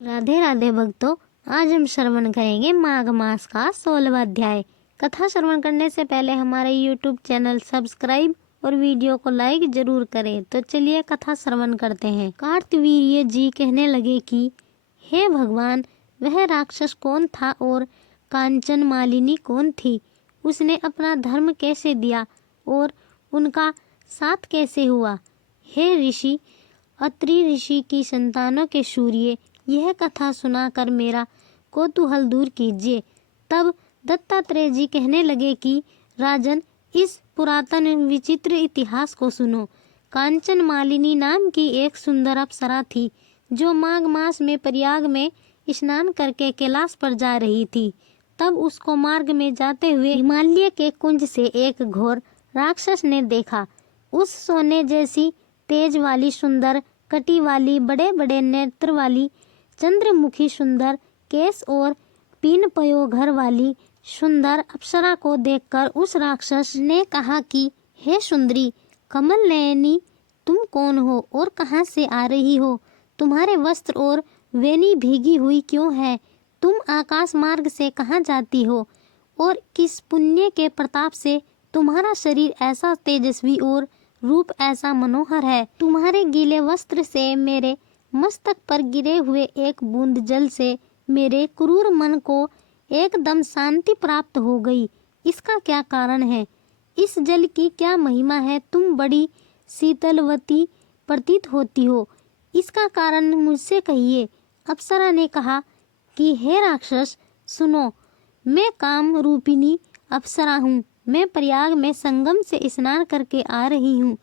राधे राधे भक्तों, आज हम श्रवण करेंगे माघ मास का 16वां अध्याय। कथा श्रवण करने से पहले हमारे YouTube चैनल सब्सक्राइब और वीडियो को लाइक जरूर करें। तो चलिए कथा श्रवण करते हैं। कार्तवीर्य जी कहने लगे कि हे भगवान, वह राक्षस कौन था और कांचन मालिनी कौन थी? उसने अपना धर्म कैसे दिया और उनका साथ कैसे हुआ? हे ऋषि, अत्रि ऋषि की संतानों के सूर्य, यह कथा सुनाकर मेरा कौतूहल दूर कीजिए। तब दत्तात्रेय जी कहने लगे कि राजन, इस पुरातन विचित्र इतिहास को सुनो। कांचन मालिनी नाम की एक सुंदर अप्सरा थी जो माघ मास में प्रयाग में स्नान करके कैलाश पर जा रही थी। तब उसको मार्ग में जाते हुए हिमालय के कुंज से एक घोर राक्षस ने देखा। उस सोने जैसी तेज वाली, सुंदर कटी वाली, बड़े बड़े नेत्र वाली, चंद्रमुखी सुंदर केस और पीन पयोघर वाली सुंदर अप्सरा को देखकर उस राक्षस ने कहा कि हे सुंदरी कमल नयनी, तुम कौन हो और कहां से आ रही हो? तुम्हारे वस्त्र और वेणी भीगी हुई क्यों है? तुम आकाश मार्ग से कहां जाती हो और किस पुण्य के प्रताप से तुम्हारा शरीर ऐसा तेजस्वी और रूप ऐसा मनोहर है? तुम्हारे गीले वस्त्र से मेरे मस्तक पर गिरे हुए एक बूंद जल से मेरे क्रूर मन को एकदम शांति प्राप्त हो गई। इसका क्या कारण है? इस जल की क्या महिमा है? तुम बड़ी शीतलवती प्रतीत होती हो, इसका कारण मुझसे कहिए। अप्सरा ने कहा कि हे राक्षस, सुनो, मैं काम रूपिणी अप्सरा हूँ। मैं प्रयाग में संगम से स्नान करके आ रही हूँ,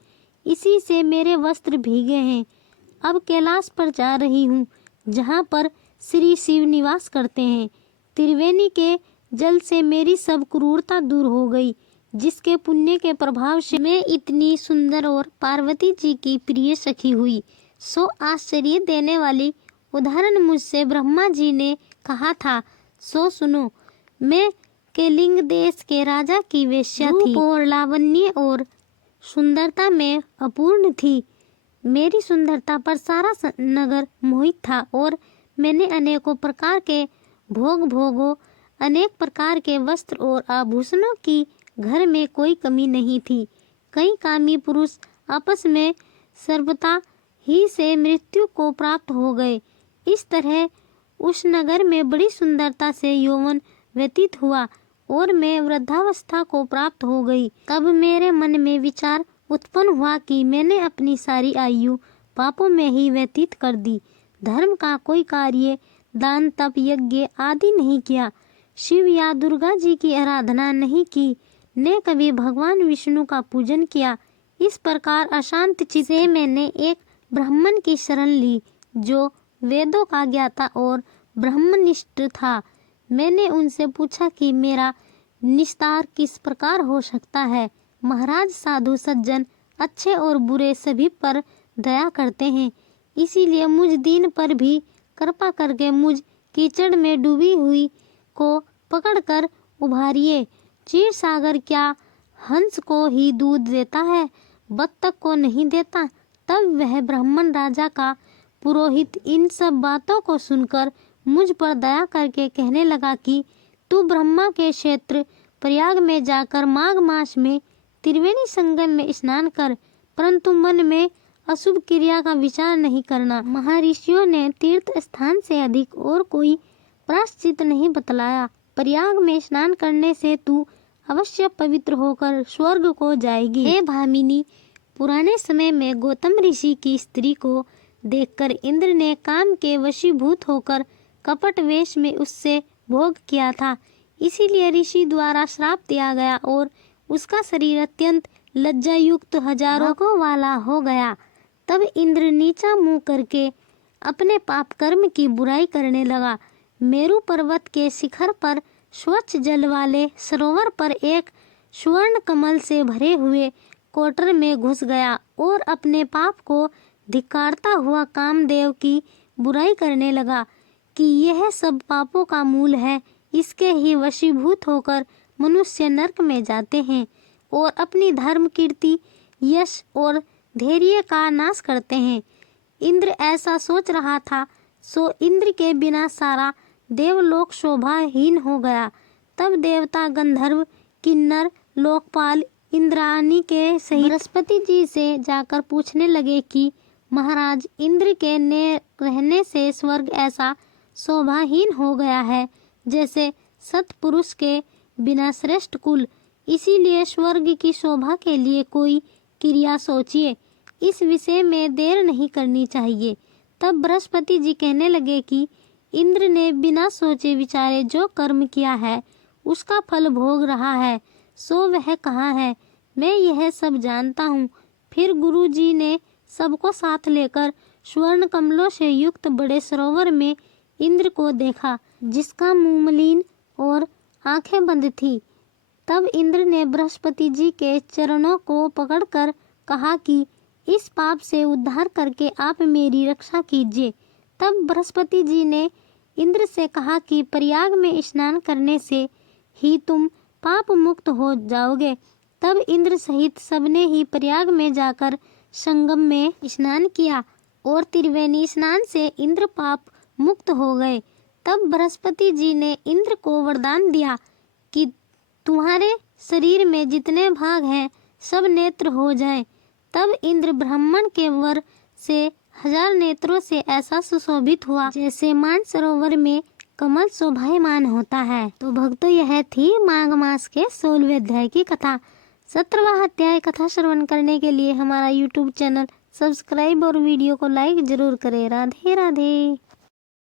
इसी से मेरे वस्त्र भीगे हैं। अब कैलाश पर जा रही हूँ, जहाँ पर श्री शिव निवास करते हैं। त्रिवेणी के जल से मेरी सब क्रूरता दूर हो गई, जिसके पुण्य के प्रभाव से मैं इतनी सुंदर और पार्वती जी की प्रिय सखी हुई। सो आश्चर्य देने वाली उदाहरण मुझसे ब्रह्मा जी ने कहा था, सो सुनो। मैं केलिंग देश के राजा की वेश्या थी और लावण्य और सुंदरता में अपूर्ण थी। मेरी सुंदरता पर सारा नगर मोहित था और मैंने अनेकों प्रकार के भोगो, अनेक प्रकार के वस्त्र और आभूषणों की घर में कोई कमी नहीं थी। कई कामी पुरुष आपस में सर्वथा ही से मृत्यु को प्राप्त हो गए। इस तरह उस नगर में बड़ी सुंदरता से यौवन व्यतीत हुआ और मैं वृद्धावस्था को प्राप्त हो गई। तब मेरे मन में विचार उत्पन्न हुआ कि मैंने अपनी सारी आयु पापों में ही व्यतीत कर दी। धर्म का कोई कार्य, दान, तप, यज्ञ आदि नहीं किया। शिव या दुर्गा जी की आराधना नहीं की, ने कभी भगवान विष्णु का पूजन किया। इस प्रकार अशांत चित्त से मैंने एक ब्राह्मण की शरण ली, जो वेदों का ज्ञाता और ब्रह्मनिष्ठ था। मैंने उनसे पूछा कि मेरा निस्तार किस प्रकार हो सकता है। महाराज, साधु सज्जन अच्छे और बुरे सभी पर दया करते हैं, इसीलिए मुझ दीन पर भी कृपा करके मुझ कीचड़ में डूबी हुई को पकड़कर उभारिए। क्षीर सागर क्या हंस को ही दूध देता है, बत्तख को नहीं देता? तब वह ब्राह्मण राजा का पुरोहित इन सब बातों को सुनकर मुझ पर दया करके कहने लगा कि तू ब्रह्मा के क्षेत्र प्रयाग में जाकर माघ मास में त्रिवेणी संगम में स्नान कर, परंतु मन में अशुभ क्रिया का विचार नहीं करना। महर्षियों ने तीर्थ स्थान से अधिक और कोई प्रायश्चित नहीं बतलाया। प्रयाग में स्नान करने से तू अवश्य पवित्र होकर स्वर्ग को जाएगी। हे भामिनी, पुराने समय में गौतम ऋषि की स्त्री को देखकर इंद्र ने काम के वशीभूत होकर कपट वेश में उससे भोग किया था। इसीलिए ऋषि द्वारा श्राप दिया गया और उसका शरीर अत्यंत लज्जायुक्त हजारों वाला हो गया। तब इंद्र नीचा मुंह करके अपने पाप कर्म की बुराई करने लगा। मेरु पर्वत के शिखर पर स्वच्छ जल वाले सरोवर पर एक स्वर्ण कमल से भरे हुए कोटर में घुस गया और अपने पाप को धिक्कारता हुआ कामदेव की बुराई करने लगा कि यह सब पापों का मूल है। इसके ही वशीभूत होकर मनुष्य नरक में जाते हैं और अपनी धर्म, कीर्ति, यश और धैर्य का नाश करते हैं। इंद्र ऐसा सोच रहा था, सो इंद्र के बिना सारा देवलोक शोभाहीन हो गया। तब देवता, गंधर्व, किन्नर, लोकपाल इंद्राणी के सहित बृहस्पति जी से जाकर पूछने लगे कि महाराज, इंद्र के ने रहने से स्वर्ग ऐसा शोभाहीन हो गया है जैसे सत्पुरुष के बिना श्रेष्ठ कुल। इसीलिए स्वर्ग की शोभा के लिए कोई क्रिया सोचिए, इस विषय में देर नहीं करनी चाहिए। तब बृहस्पति जी कहने लगे कि इंद्र ने बिना सोचे विचारे जो कर्म किया है उसका फल भोग रहा है, सो वह कहाँ है? मैं यह सब जानता हूँ। फिर गुरु जी ने सबको साथ लेकर स्वर्ण कमलों से युक्त बड़े सरोवर में इंद्र को देखा, जिसका मुंह मलिन और आंखें बंद थी। तब इंद्र ने बृहस्पति जी के चरणों को पकड़कर कहा कि इस पाप से उद्धार करके आप मेरी रक्षा कीजिए। तब बृहस्पति जी ने इंद्र से कहा कि प्रयाग में स्नान करने से ही तुम पाप मुक्त हो जाओगे। तब इंद्र सहित सबने ही प्रयाग में जाकर संगम में स्नान किया और त्रिवेणी स्नान से इंद्र पाप मुक्त हो गए। तब बृहस्पति जी ने इंद्र को वरदान दिया कि तुम्हारे शरीर में जितने भाग हैं सब नेत्र हो जाएं। तब इंद्र ब्राह्मण के वर से 1000 नेत्रों से ऐसा सुशोभित हुआ जैसे मानसरोवर में कमल शोभायमान होता है। तो भक्तों, यह थी माघ मास के 16वें अध्याय की कथा। 17वां अध्याय कथा श्रवण करने के लिए हमारा YouTube चैनल सब्सक्राइब और वीडियो को लाइक जरूर करें। राधे राधे।